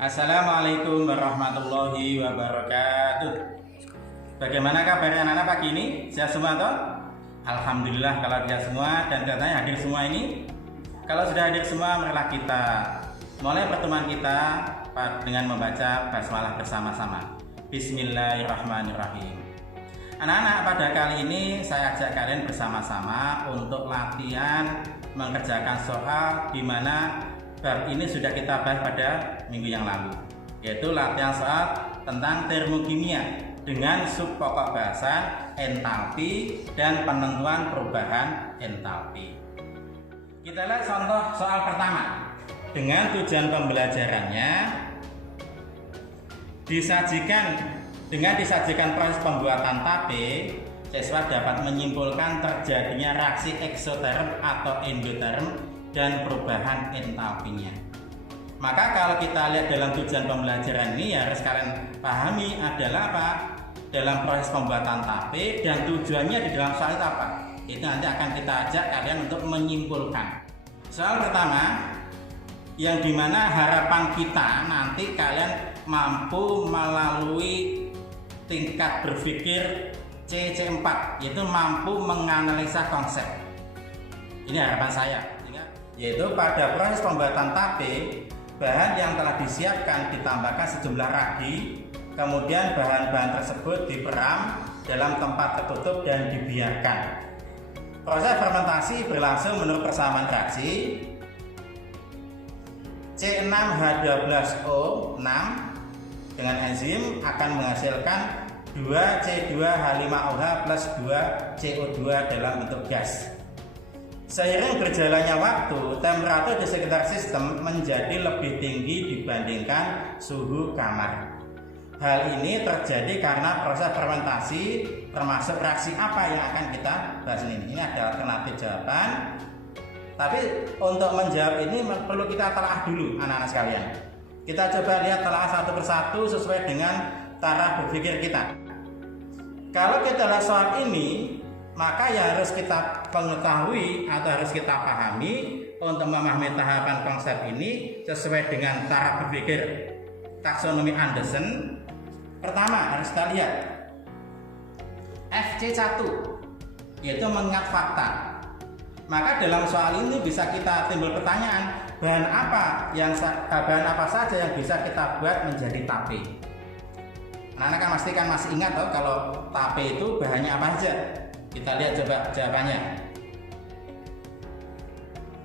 Assalamualaikum warahmatullahi wabarakatuh. Bagaimana kabarnya anak-anak pagi ini? Sehat semua toh? Alhamdulillah kalau sehat semua dan katanya hadir semua ini. Kalau sudah hadir semua, marilah kita mulai pertemuan kita dengan membaca basmalah bersama-sama. Bismillahirrahmanirrahim. Anak-anak, pada kali ini saya ajak kalian bersama-sama untuk latihan mengerjakan soal di mana bab ini sudah kita bahas pada minggu yang lalu, yaitu latihan soal tentang termokimia dengan sub pokok bahasan entalpi dan penentuan perubahan entalpi. Kita lihat contoh soal pertama. Dengan tujuan pembelajarannya disajikan proses pembuatan tape, siswa dapat menyimpulkan terjadinya reaksi eksoterm atau endoterm dan perubahan entalpinya. Maka kalau kita lihat dalam tujuan pembelajaran ini, ya harus kalian pahami adalah apa? Dalam proses pembuatan tape dan tujuannya di dalam soal itu apa? Itu nanti akan kita ajak kalian untuk menyimpulkan. Soal pertama, yang dimana harapan kita nanti kalian mampu melalui tingkat berpikir CC4, yaitu mampu menganalisa konsep. Ini harapan saya, yaitu pada proses pembuatan tape, bahan yang telah disiapkan ditambahkan sejumlah ragi, kemudian bahan-bahan tersebut diperam dalam tempat tertutup dan dibiarkan. Proses fermentasi berlangsung menurut persamaan reaksi. C6H12O6 dengan enzim akan menghasilkan 2C2H5OH plus 2CO2 dalam bentuk gas. Seiring berjalannya waktu, temperatur di sekitar sistem menjadi lebih tinggi dibandingkan suhu kamar. Hal ini terjadi karena proses fermentasi, termasuk reaksi apa yang akan kita bahas ini. Ini ada alternatif jawaban. Tapi untuk menjawab ini perlu kita telaah dulu anak-anak sekalian. Kita coba lihat telaah satu persatu sesuai dengan cara berpikir kita. Kalau kita lihat soal ini, maka yang harus kita mengetahui atau harus kita pahami untuk memahami tahapan konsep ini sesuai dengan cara berpikir taksonomi Anderson. Pertama harus kita lihat FC1, yaitu mengingat fakta. Maka dalam soal ini bisa kita timbul pertanyaan, bahan apa saja yang bisa kita buat menjadi tape. Anak-anak kan pasti masih ingat toh, kalau tape itu bahannya apa aja. Kita lihat coba jawabannya.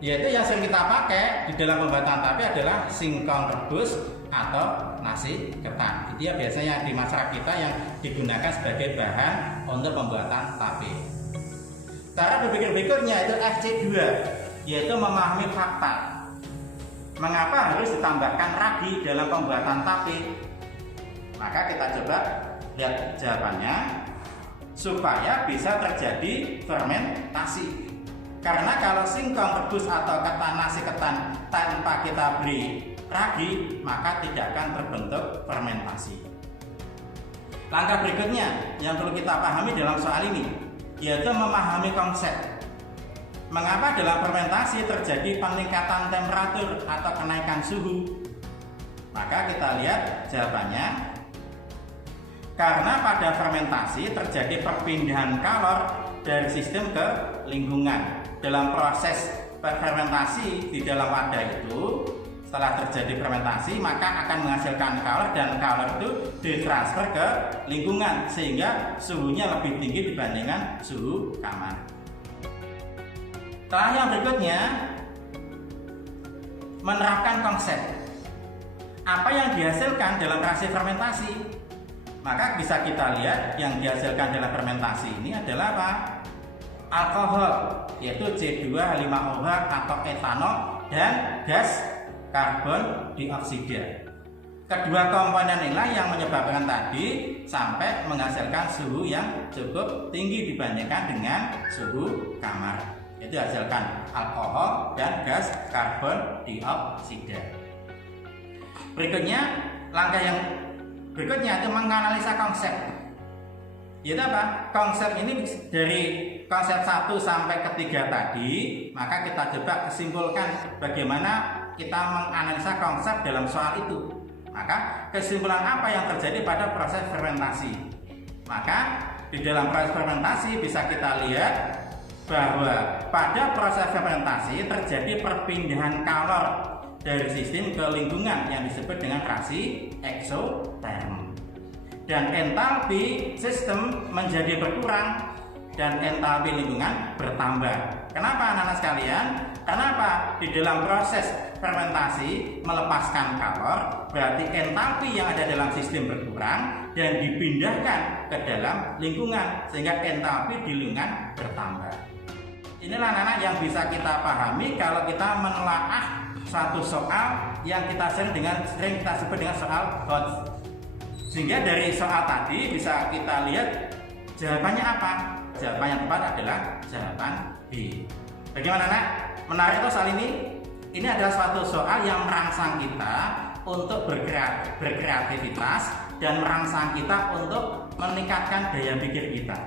Yaitu yang sering kita pakai di dalam pembuatan tape adalah singkong rebus atau nasi ketan. Itu ya biasanya di masyarakat kita yang digunakan sebagai bahan untuk pembuatan tape. Cara berpikir berikutnya itu FC2, yaitu memahami fakta. Mengapa harus ditambahkan ragi dalam pembuatan tape? Maka kita coba lihat jawabannya. Supaya bisa terjadi fermentasi. Karena kalau singkong rebus atau ketan nasi ketan tanpa kita beri ragi, maka tidak akan terbentuk fermentasi. Langkah berikutnya yang perlu kita pahami dalam soal ini, yaitu memahami konsep. Mengapa dalam fermentasi terjadi peningkatan temperatur atau kenaikan suhu? Maka kita lihat jawabannya. Karena pada fermentasi terjadi perpindahan kalor dari sistem ke lingkungan. Dalam proses fermentasi di dalam wadah itu, setelah terjadi fermentasi maka akan menghasilkan kalor dan kalor itu ditransfer ke lingkungan sehingga suhunya lebih tinggi dibandingkan suhu kamar. Setelah yang berikutnya, menerapkan konsep. Apa yang dihasilkan dalam reaksi fermentasi? Maka bisa kita lihat yang dihasilkan dalam fermentasi ini adalah apa? Alkohol, yaitu C2H5OH atau etanol dan gas karbon dioksida. Kedua komponen inilah yang menyebabkan tadi sampai menghasilkan suhu yang cukup tinggi dibandingkan dengan suhu kamar. Itu hasilkan alkohol dan gas karbon dioksida. Berikutnya, langkah yang berikutnya itu menganalisa konsep. Yaitu apa? Konsep ini dari konsep 1 sampai ke 3 tadi, maka kita coba kesimpulkan bagaimana kita menganalisa konsep dalam soal itu. Maka kesimpulan apa yang terjadi pada proses fermentasi? Maka di dalam proses fermentasi bisa kita lihat bahwa pada proses fermentasi terjadi perpindahan kalor dari sistem ke lingkungan yang disebut dengan reaksi eksoterm. Dan entalpi sistem menjadi berkurang dan entalpi lingkungan bertambah. Kenapa anak-anak sekalian? Kenapa di dalam proses fermentasi melepaskan kalor, berarti entalpi yang ada dalam sistem berkurang dan dipindahkan ke dalam lingkungan sehingga entalpi di lingkungan bertambah. Inilah anak-anak yang bisa kita pahami kalau kita menelaah suatu soal yang kita sering kita sebut dengan soal Hodge. Sehingga dari soal tadi bisa kita lihat jawabannya apa? Jawaban yang tepat adalah jawaban B. Bagaimana anak? Menarik tuh soal ini? Ini adalah suatu soal yang merangsang kita untuk berkreativitas dan merangsang kita untuk meningkatkan daya pikir kita.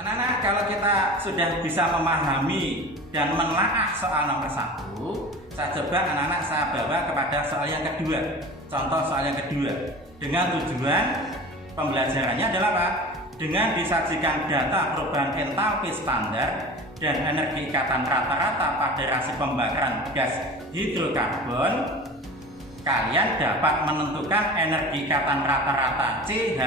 Anak-anak, kalau kita sudah bisa memahami dan menelaah soal nomor 1, saya coba anak-anak saya bawa kepada soal yang kedua. Contoh soal yang kedua. Dengan tujuan pembelajarannya adalah apa? Dengan disajikan data perubahan entalpi standar dan energi ikatan rata-rata pada reaksi pembakaran gas hidrokarbon, kalian dapat menentukan energi ikatan rata-rata CH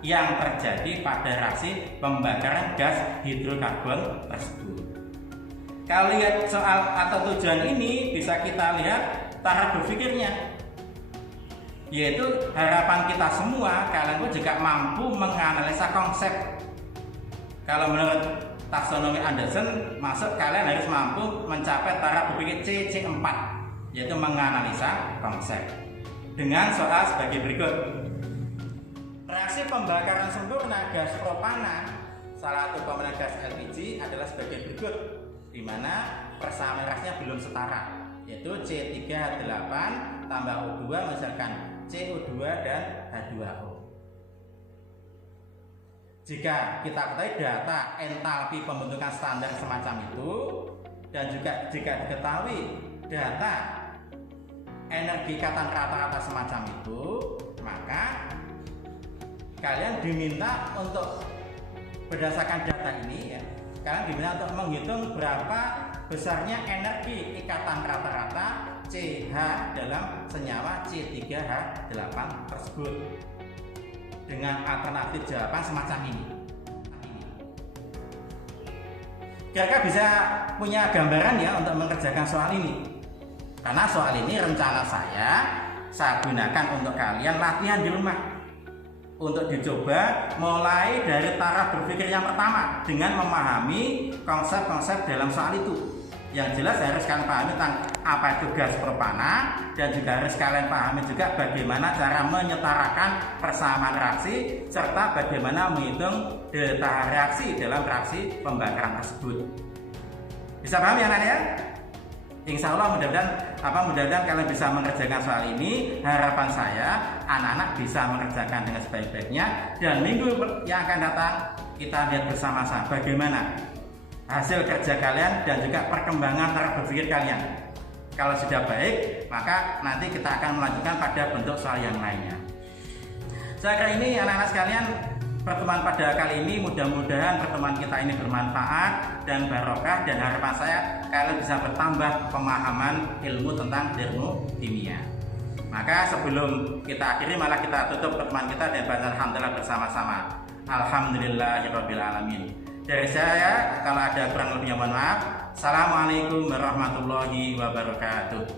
yang terjadi pada reaksi pembakaran gas hidrokarbon tersebut. Kalau lihat soal atau tujuan ini bisa kita lihat cara berpikirnya, yaitu harapan kita semua kalian pun juga mampu menganalisa konsep. Kalau menurut taksonomi Anderson, masuk kalian harus mampu mencapai taraf berpikir CC4, yaitu menganalisa konsep. Dengan soal sebagai berikut. Reaksi pembakaran sempurna gas propana, salah satu komponen gas LPG adalah sebagai berikut, di mana persamaan reaksinya belum setara, yaitu C3H8 tambah O2 misalkan CO2 dan H2O. Jika kita ketahui data entalpi pembentukan standar semacam itu, dan juga jika diketahui data energi ikatan rata-rata semacam itu, maka kalian diminta untuk berdasarkan data ini ya, kalian diminta untuk menghitung berapa besarnya energi ikatan rata-rata CH dalam senyawa C3H8 tersebut dengan alternatif jawaban semacam ini. Kira-kira bisa punya gambaran ya untuk mengerjakan soal ini. Karena soal ini rencana saya gunakan untuk kalian latihan di rumah untuk dicoba mulai dari taraf berpikir yang pertama dengan memahami konsep-konsep dalam soal itu. Yang jelas harus kalian pahami tentang apa itu gas propana, dan juga harus kalian pahami juga bagaimana cara menyetarakan persamaan reaksi serta bagaimana menghitung delta reaksi dalam reaksi pembakaran tersebut. Bisa paham ya anak-anak ya? Insya Allah mudah-mudahan kalian bisa mengerjakan soal ini. Harapan saya anak-anak bisa mengerjakan dengan sebaik-baiknya, dan minggu yang akan datang kita lihat bersama-sama bagaimana hasil kerja kalian dan juga perkembangan cara berpikir kalian. Kalau sudah baik, maka nanti kita akan melanjutkan pada bentuk soal yang lainnya. Saya kira ini anak-anak sekalian, pertemuan pada kali ini mudah-mudahan pertemuan kita ini bermanfaat dan barokah, dan harapan saya kalian bisa bertambah pemahaman ilmu tentang termokimia. Maka sebelum kita akhiri, malah kita tutup pertemuan kita dan baca alhamdulillah bersama-sama. Alhamdulillahirabbil alamin. Dari saya, kalau ada kurang lebihnya mohon maaf. Assalamualaikum warahmatullahi wabarakatuh.